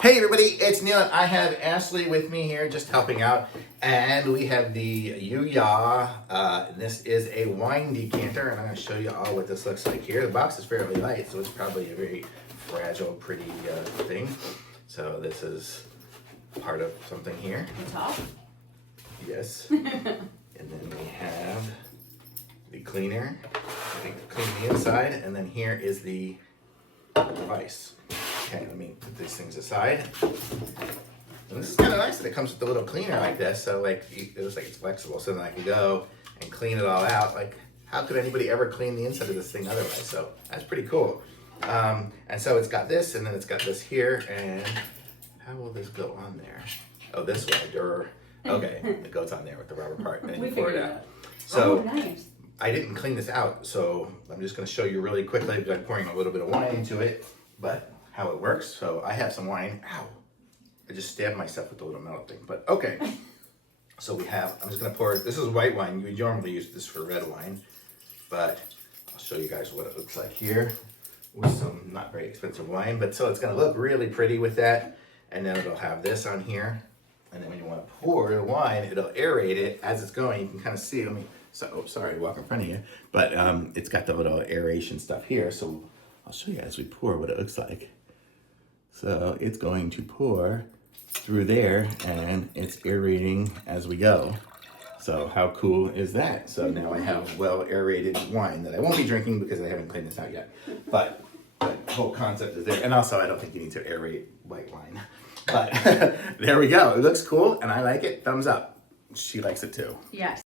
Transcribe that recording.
Hey everybody, it's Neil and I have Ashley with me here just helping out, and we have the YouYah. This is a wine decanter, and I'm going to show you all what this looks like here. The box is fairly light, so it's probably a very fragile, pretty thing. So this is part of something here. The top? Yes. And then we have the cleaner. I think to clean the inside, and then here is the device. Okay, let me put these things aside. And this is kind of nice that it comes with a little cleaner like this, so like it looks like it's flexible, so then I can go and clean it all out. Like, how could anybody ever clean the inside of this thing otherwise? So that's pretty cool. And so it's got this, and then it's got this here, and how will this go on there? Oh, this way, okay, it goes on there with the rubber part, and then you pour it out. So, nice. I didn't clean this out, so I'm just going to show you really quickly by pouring a little bit of wine into it, but how it works. So I have some wine. Ow! I just stabbed myself with the little metal thing, but okay. So we have, I'm just going to pour, this is white wine. We normally use this for red wine, but I'll show you guys what it looks like here with some not very expensive wine. But so it's going to look really pretty with that, and then it'll have this on here, and then when you want to pour the wine, it'll aerate it as it's going. You can kind of see, sorry to walk in front of you, but it's got the little aeration stuff here, so I'll show you as we pour what it looks like. So it's going to pour through there, and it's aerating as we go. So how cool is that? So now I have well aerated wine that I won't be drinking because I haven't cleaned this out yet. But the whole concept is there. And also I don't think you need to aerate white wine. But there we go. It looks cool and I like it. Thumbs up. She likes it too. Yes.